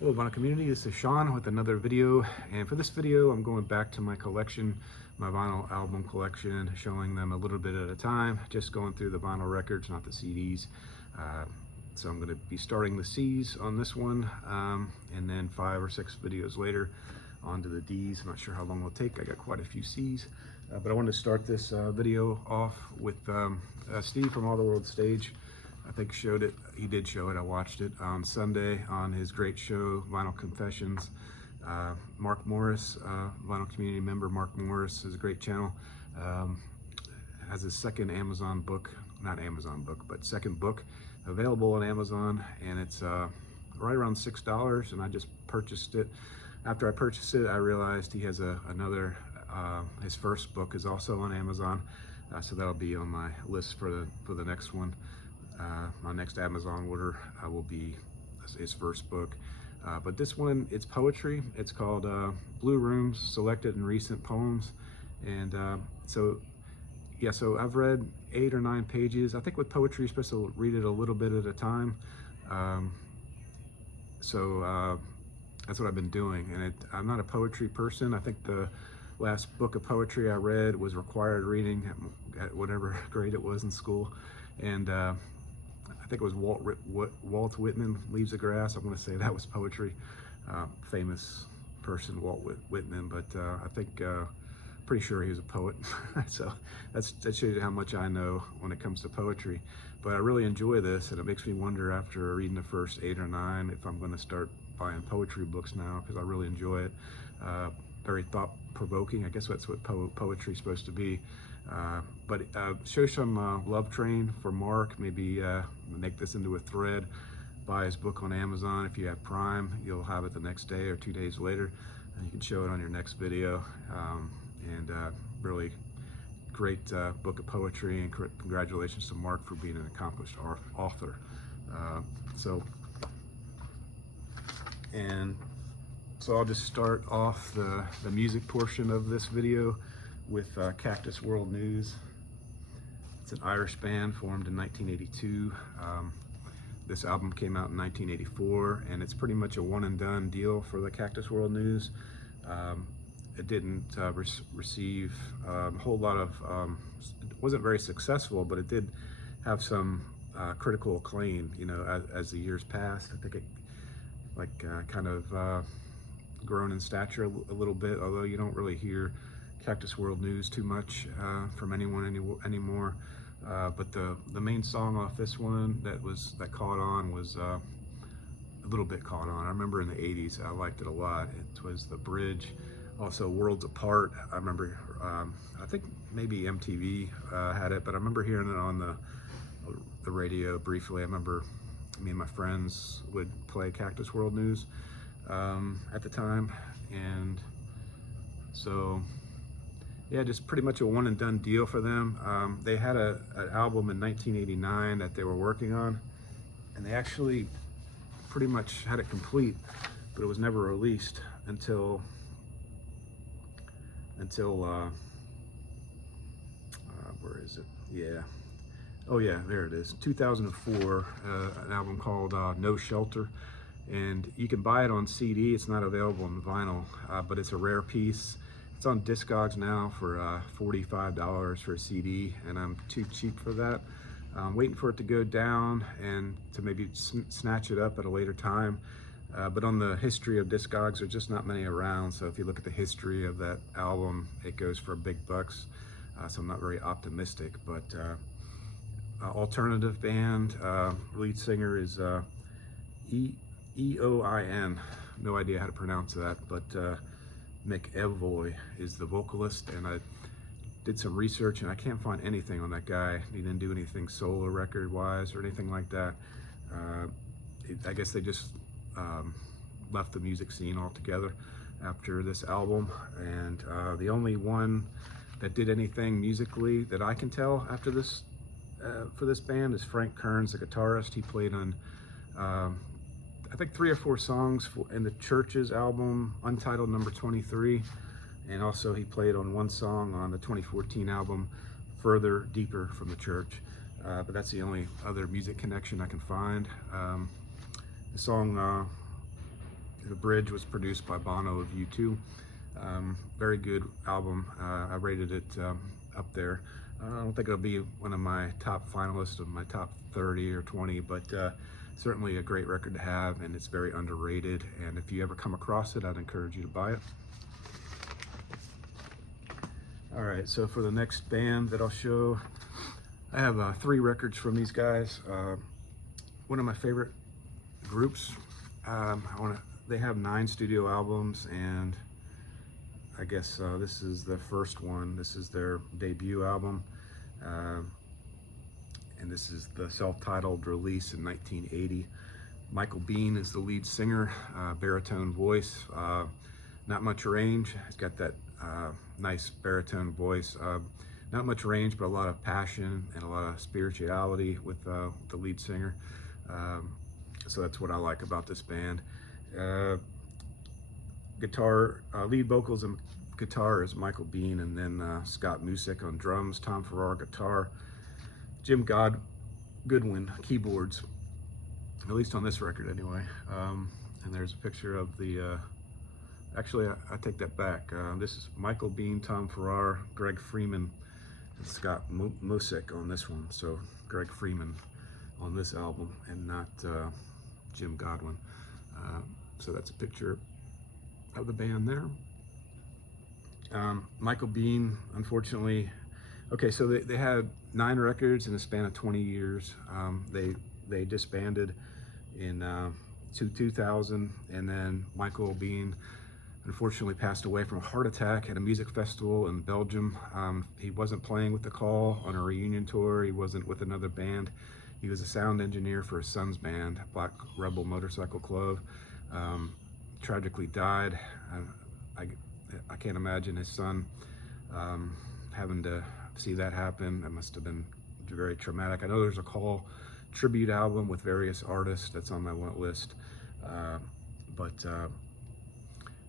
Hello vinyl community, this is Sean with another video, and for this video I'm going back to my collection, my vinyl album collection, showing them a little bit at a time, just going through the vinyl records, not the CDs. So I'm going to be starting the C's on this one, and then 5 or 6 videos later onto the D's. I'm not sure how long it'll take, I got quite a few C's, but I wanted to start this video off with Steve from All the World Stage. I think showed it, he did show it, I watched it on Sunday on his great show, Vinyl Confessions. Mark Morris, vinyl community member Mark Morris, has a great channel. Has his second Amazon book, not Amazon book, but second book available on Amazon, and it's right around $6, and I just purchased it. After I purchased it, I realized he has another, his first book is also on Amazon, so that'll be on my list for the next one. My next Amazon order will be his first book, but this one, it's poetry. It's called Blue Rooms, Selected and Recent Poems, and so I've read 8 or 9 pages. I think with poetry you're supposed to read it a little bit at a time, that's what I've been doing, and I'm not a poetry person. I think the last book of poetry I read was required reading at whatever grade it was in school, and I think it was Walt Whitman, Leaves of Grass. I'm going to say that was poetry. Famous person, Walt Whitman, but I think, pretty sure he was a poet. So that shows you how much I know when it comes to poetry. But I really enjoy this, and it makes me wonder after reading the first 8 or 9 if I'm going to start buying poetry books now, because I really enjoy it. Very thought-provoking. I guess that's what poetry is supposed to be. But show some love train for Mark. Maybe make this into a thread. Buy his book on Amazon. If you have Prime, you'll have it the next day or 2 days later, and you can show it on your next video. Really great book of poetry, and congratulations to Mark for being an accomplished author. So I'll just start off the music portion of this video with Cactus World News. It's an Irish band formed in 1982. This album came out in 1984, and it's pretty much a one and done deal for the Cactus World News. It didn't receive a whole lot of, it wasn't very successful, but it did have some critical acclaim, you know, as the years passed. I think it kind of grown in stature a little bit, although you don't really hear Cactus World News too much from anyone anymore. But the main song off this one that caught on was a little bit caught on. I remember in the 80s I liked it a lot. It was the bridge. Also Worlds Apart. I remember, I think maybe MTV had it, but I remember hearing it on the radio briefly. I remember me and my friends would play Cactus World News at the time, and so yeah, just pretty much a one and done deal for them. They had an album in 1989 that they were working on, and they actually pretty much had it complete, but it was never released until where is it? Yeah. Oh yeah, there it is. 2004, an album called No Shelter. And you can buy it on CD. It's not available on vinyl, but it's a rare piece. It's on Discogs now for $45 for a CD, and I'm too cheap for that. I'm waiting for it to go down and to maybe snatch it up at a later time. But on the history of Discogs, there's just not many around. So if you look at the history of that album, it goes for big bucks. So I'm not very optimistic, but alternative band, lead singer is E-O-I-N, no idea how to pronounce that, but McEvoy is the vocalist, and I did some research and I can't find anything on that guy. He didn't do anything solo record wise or anything like that. I guess they just left the music scene altogether after this album, and the only one that did anything musically that I can tell after this for this band is Frank Kearns, the guitarist. He played on I think 3 or 4 songs in the Church's album, Untitled Number 23, and also he played on 1 song on the 2014 album, Further Deeper from the Church. But that's the only other music connection I can find. The song The bridge was produced by Bono of U2. Very good album. I rated it up there. I don't think it'll be one of my top finalists of my top 30 or 20, but certainly a great record to have, and it's very underrated. And if you ever come across it, I'd encourage you to buy it. All right, so for the next band that I'll show, I have 3 records from these guys. One of my favorite groups. They have 9 studio albums, and I guess this is the first one. This is their debut album, and this is the self-titled release in 1980. Michael Bean is the lead singer, baritone voice, not much range. He's got that nice baritone voice. Not much range, but a lot of passion and a lot of spirituality with the lead singer. So that's what I like about this band. Guitar, lead vocals and guitar is Michael Bean, and then Scott Musick on drums, Tom Farrar guitar, Jim Goodwin keyboards, at least on this record anyway. And there's a picture of the, actually I take that back. This is Michael Bean, Tom Farrar, Greg Freeman, and Scott Musick on this one. So Greg Freeman on this album, and not Jim Godwin. So that's a picture of the band there. Michael Bean, unfortunately, okay, so they had 9 records in a span of 20 years. They disbanded in 2000, and then Michael Bean unfortunately passed away from a heart attack at a music festival in Belgium. He wasn't playing with The Call on a reunion tour. He wasn't with another band. He was a sound engineer for his son's band, Black Rebel Motorcycle Club. Tragically died. I can't imagine his son having to see that happen. That must have been very traumatic. I know there's a Call tribute album with various artists that's on my list.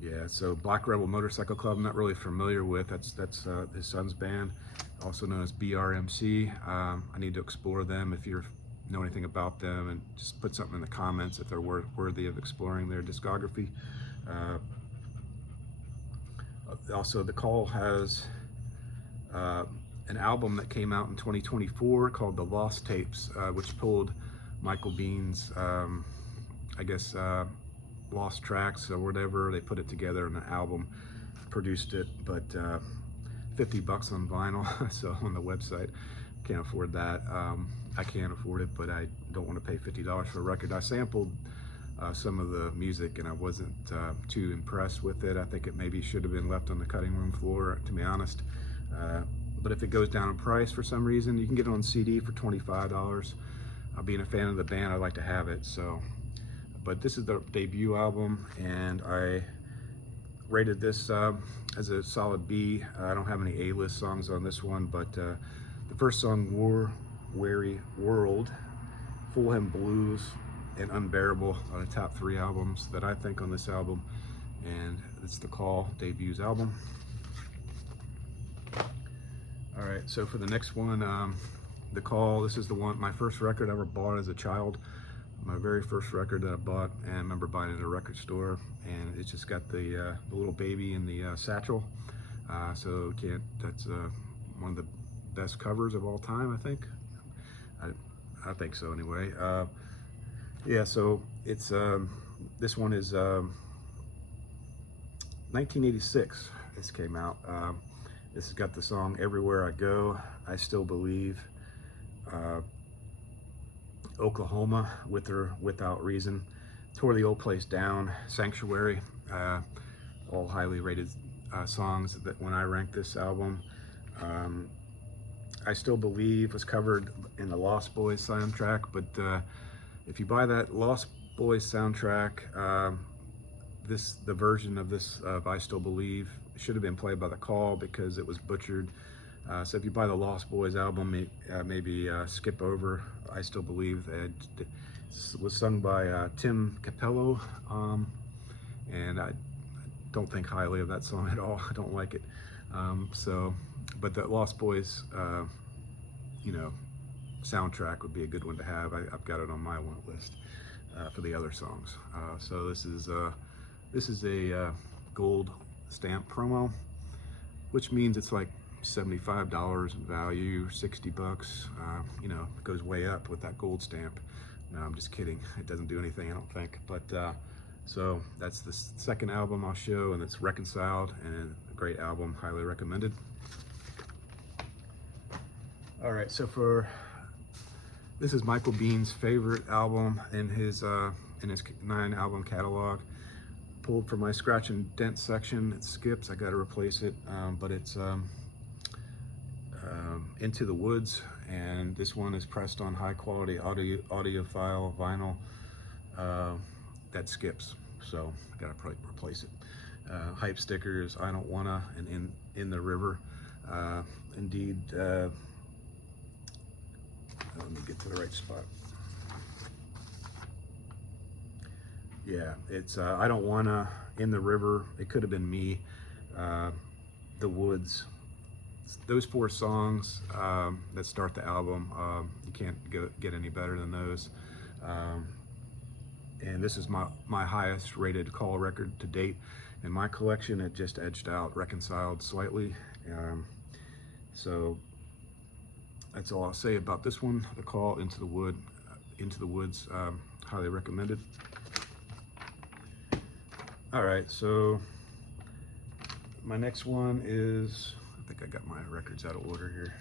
Yeah, so Black Rebel Motorcycle Club, I'm not really familiar with. That's his son's band, also known as BRMC. I need to explore them. If you know anything about them, and just put something in the comments if they're worthy of exploring their discography. Also, The Call has an album that came out in 2024 called The Lost Tapes, which pulled Michael Bean's, I guess, lost tracks or whatever. They put it together in an album, produced it, but $50 on vinyl, so on the website. Can't afford that. I can't afford it, but I don't want to pay $50 for a record. I sampled some of the music, and I wasn't too impressed with it. I think it maybe should have been left on the cutting room floor, to be honest. But if it goes down in price for some reason, you can get it on CD for $25. Being a fan of the band, I'd like to have it. So, but this is the debut album, and I rated this as a solid B. I don't have any A-list songs on this one, but the first song, War Weary World, Fulham Blues, and Unbearable are the top 3 albums that I think on this album, and it's The Call debuts album. All right, so for the next one, The Call, this is the one, my first record I ever bought as a child. My very first record that I bought, and I remember buying it at a record store, and it's just got the little baby in the satchel. So that's one of the best covers of all time, I think. I think so anyway. Yeah, so it's this one is 1986. This came out. This has got the song "Everywhere I Go," "I Still Believe," "Oklahoma," "With or Without Reason," "Tore the Old Place Down," "Sanctuary," all highly rated songs that when I ranked this album. "I Still Believe" was covered in the Lost Boys soundtrack, but if you buy that Lost Boys soundtrack, the version of this of "I Still Believe" should have been played by The Call because it was butchered. So if you buy the Lost Boys album, maybe skip over "I Still Believe." It was sung by Tim Capello, and I don't think highly of that song at all. I don't like it. But the Lost Boys, soundtrack would be a good one to have. I've got it on my want list for the other songs. So this is This is a gold stamp promo, which means it's like $75 in value, 60 bucks. You know, it goes way up with that gold stamp. No, I'm just kidding. It doesn't do anything, I don't think. But so that's the second album I'll show, and it's Reconciled, and a great album, highly recommended. All right, so this is Michael Bean's favorite album in his 9-album catalog. Pulled from my scratch and dent section. It skips, I gotta replace it, but it's Into the Woods, and this one is pressed on high quality audiophile vinyl that skips, so I gotta probably replace it. Hype stickers, I Don't Wanna, and In the River. Indeed, let me get to the right spot. Yeah, it's I Don't Wanna, In the River, It Could Have Been Me, The Woods. Those 4 songs that start the album, you can't get any better than those. And this is my highest rated call record to date. In my collection, it just edged out Reconciled slightly. So that's all I'll say about this one. The Call, Into the Woods, highly recommended. All right, so my next one is, I think I got my records out of order here.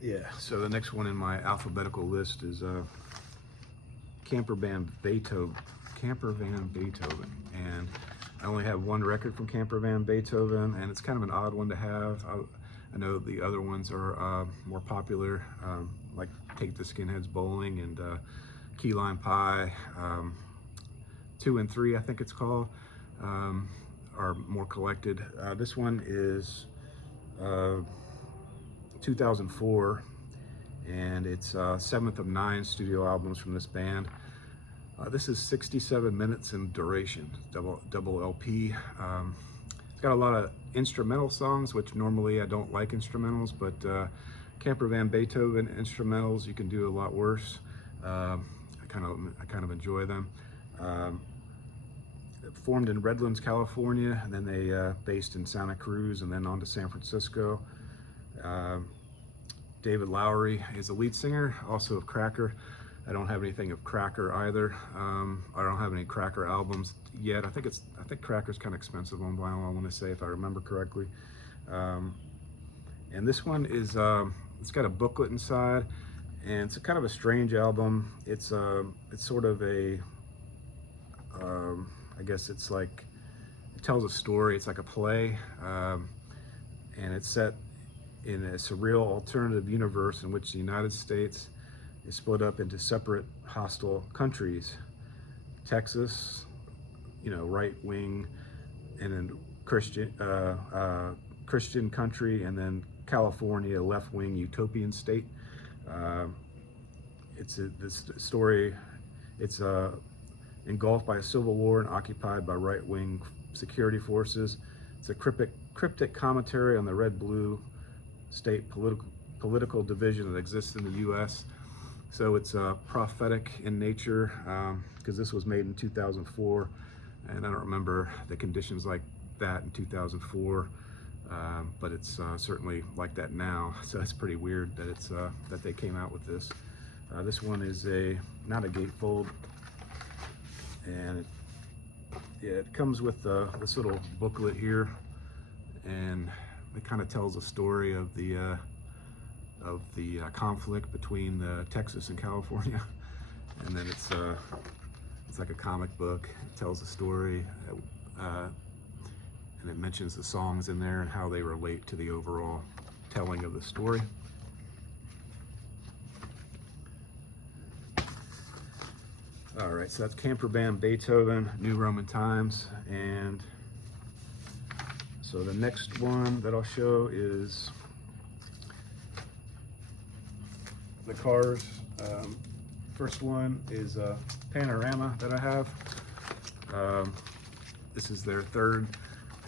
Yeah, so the next one in my alphabetical list is Camper Van Beethoven, and I only have one record from Camper Van Beethoven, and it's kind of an odd one to have. I know the other ones are more popular, like Take the Skinheads Bowling and Key Lime Pie. 2 and 3, I think it's called, are more collected. This one is 2004, and it's 7th of 9 studio albums from this band. This is 67 minutes in duration, double LP. It's got a lot of instrumental songs, which normally I don't like instrumentals, but Camper Van Beethoven instrumentals, you can do a lot worse. I kind of enjoy them. Formed in Redlands, California, and then they based in Santa Cruz, and then on to San Francisco. David Lowery is the lead singer, also of Cracker. I don't have anything of Cracker either. I don't have any Cracker albums yet. I think Cracker's kind of expensive on vinyl, I want to say, if I remember correctly. And this one is, it's got a booklet inside, and it's kind of a strange album. It's sort of a, I guess it's like, it tells a story. It's like a play, and it's set in a surreal alternative universe in which the United States is split up into separate hostile countries. Texas, right wing, and then Christian country, and then California, left wing utopian state. This story, it's engulfed by a civil war and occupied by right wing security forces. It's a cryptic commentary on the red-blue state political division that exists in the U.S. So it's prophetic in nature, because this was made in 2004, and I don't remember the conditions like that in 2004, but it's certainly like that now. So it's pretty weird that it's that they came out with this. This one is not a gatefold, and it comes with this little booklet here, and it kind of tells a story of the conflict between Texas and California, and then it's like a comic book. It tells a story, and it mentions the songs in there and how they relate to the overall telling of the story. All right, so that's Camper Van Beethoven, New Roman Times, and so the next one that I'll show is the Cars. First one is Panorama that I have. This is their 3rd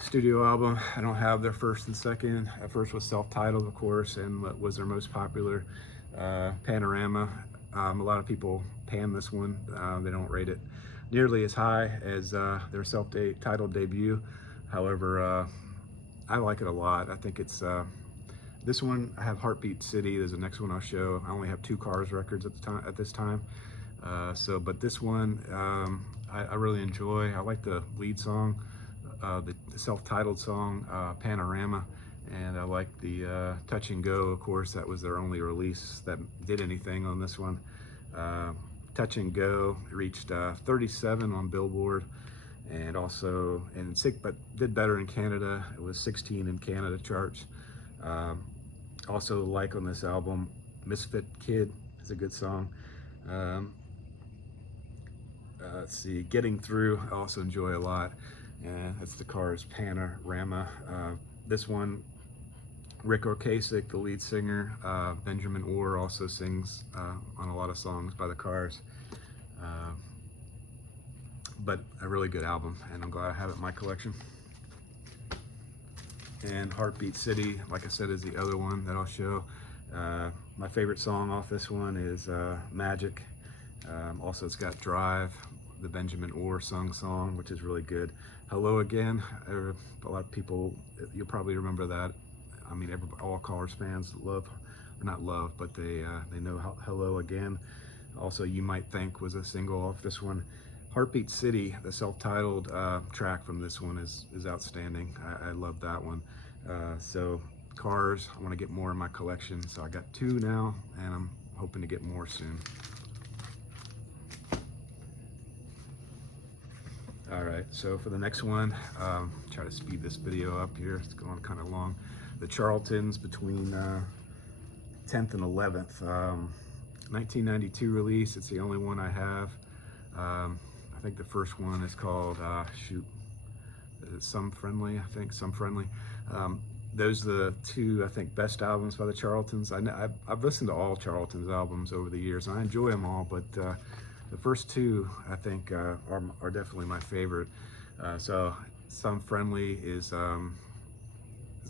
studio album. I don't have their 1st and 2nd. First was self-titled, of course, and was their most popular. Panorama. A lot of people pan this one. They don't rate it nearly as high as their self-titled debut. However, I like it a lot. I think it's this one. I have Heartbeat City. There's the next one I'll show. I only have 2 Cars records at this time. But this one I really enjoy. I like the lead song, the self-titled song, Panorama, and I like the Touch and Go. Of course, that was their only release that did anything on this one. Touch and Go reached 37 on Billboard, and also but did better in Canada. It was 16 in Canada charts. Also like on this album, Misfit Kid is a good song. Let's see, Getting Through I also enjoy a lot, and that's the Cars' Panorama. This one, Rick Ocasek, the lead singer, Benjamin Orr also sings on a lot of songs by the Cars. But a really good album, and I'm glad I have it in my collection. And Heartbeat City, like I said, is the other one that I'll show. My favorite song off this one is Magic. Also, it's got Drive, the Benjamin Orr sung song, which is really good. Hello Again, a lot of people, you'll probably remember that. I mean, all Cars fans love, or not love, but they know Hello Again. Also, You Might Think was a single off this one. Heartbeat City, the self-titled track from this one is outstanding. I love that one. So Cars, I want to get more in my collection. So I got 2 now, and I'm hoping to get more soon. All right, so for the next one, try to speed this video up here. It's going kind of long. The Charlatans between 10th and 11th. 1992 release. It's the only one I have. I think the first one is called, Some Friendly, I think, Some Friendly. Those are the 2, I think, best albums by the Charlatans. I've listened to all Charlatans albums over the years, and I enjoy them all, but the first 2, I think, are definitely my favorite. So Some Friendly is a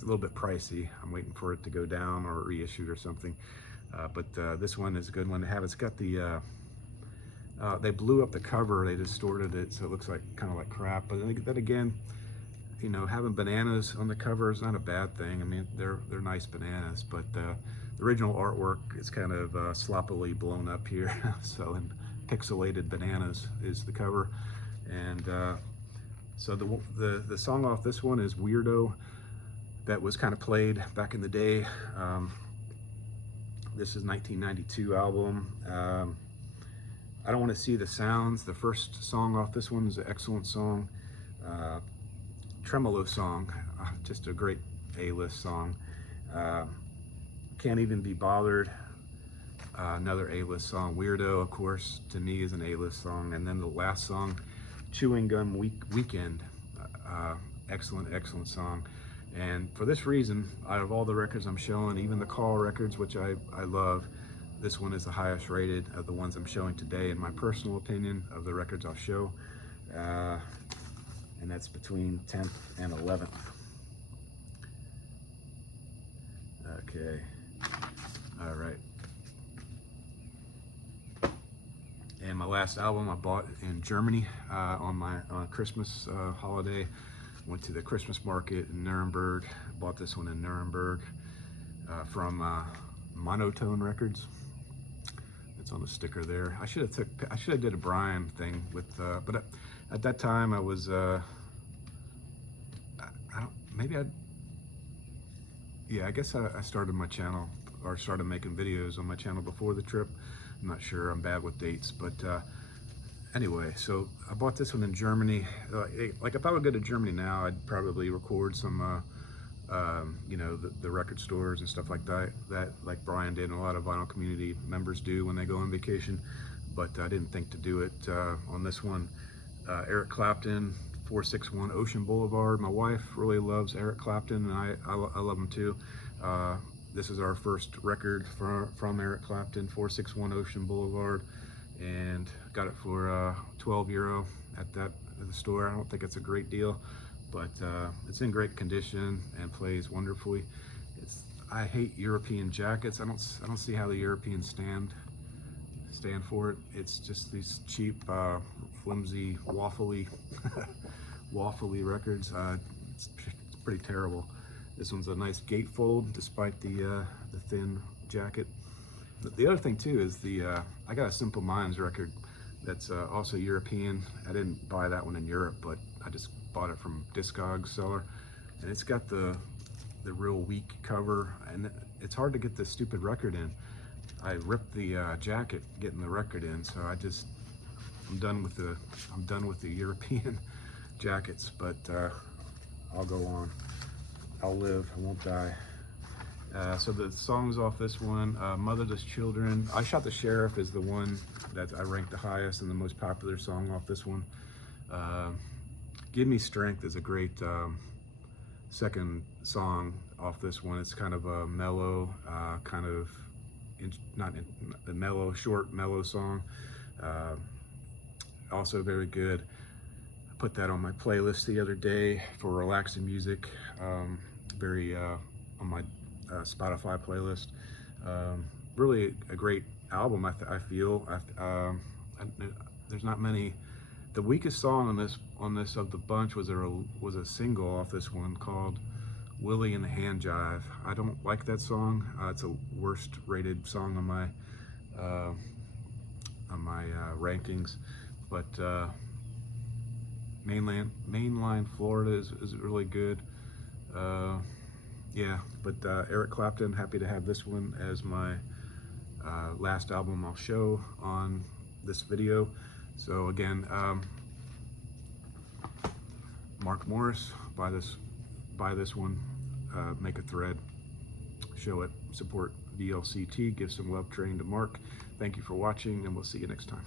little bit pricey. I'm waiting for it to go down or reissued or something. But this one is a good one to have. It's got the, they blew up the cover, they distorted it, so it looks like kind of like crap. But then again, you know, having bananas on the cover is not a bad thing. I mean, they're nice bananas, but the original artwork is kind of sloppily blown up here. So, and pixelated bananas is the cover. And so the song off this one is Weirdo. That was kind of played back in the day. This is 1992 album. I Don't Want to See the Sounds. The first song off this one is an excellent song. Tremolo song, just a great A-list song. Can't Even Be Bothered, another A-list song. Weirdo, of course, to me is an A-list song. And then the last song, Chewing Gum Weekend, excellent song. And for this reason, out of all the records I'm showing, even the Call records, which I love, this one is the highest rated of the ones I'm showing today, in my personal opinion, of the records I'll show. And that's between 10th and 11th. Okay, all right. And my last album I bought in Germany on Christmas holiday. Went to the Christmas market in Nuremberg. Bought this one in Nuremberg from Monotone Records. It's on the sticker there. I should have did a Brian thing with, but at that time I was I guess I started my channel, or started making videos on my channel before the trip. I'm not sure. I'm bad with dates, but anyway, so I bought this one in Germany. Like if I would go to Germany now, I'd probably record some, you know, the record stores and stuff like that, like Brian did and a lot of vinyl community members do when they go on vacation. But I didn't think to do it on this one. Eric Clapton, 461 Ocean Boulevard. My wife really loves Eric Clapton, and I love him too. This is our first record from Eric Clapton, 461 Ocean Boulevard, and got it for €12 at the store. I don't think it's a great deal, but it's in great condition and plays wonderfully. I hate European jackets. I don't see how the Europeans stand stand for it. It's just these cheap, flimsy, waffly records. It's pretty terrible. This one's a nice gatefold despite the thin jacket. But the other thing too is I got a Simple Minds record that's also European. I didn't buy that one in Europe, but I just bought it from Discogs seller, and it's got the real weak cover, and it's hard to get this stupid record in. I ripped the jacket getting the record in, so I'm done with the European jackets. But I'll go on. I'll live. I won't die. So the songs off this one, Motherless Children. I Shot the Sheriff is the one that I ranked the highest and the most popular song off this one. Give Me Strength is a great second song off this one. It's kind of a mellow, short mellow song. Also very good. I put that on my playlist the other day for relaxing music. On my Spotify playlist. Really a great album. I feel. There's not many. The weakest song on this of the bunch was a single off this one called "Willie and the Hand Jive." I don't like that song. It's a worst rated song on my rankings. But Mainline Florida is really good. Yeah, but Eric Clapton, happy to have this one as my last album I'll show on this video. So again, Mark Morris, buy this one, make a thread, show it, support VLCT, give some love train to Mark. Thank you for watching, and we'll see you next time.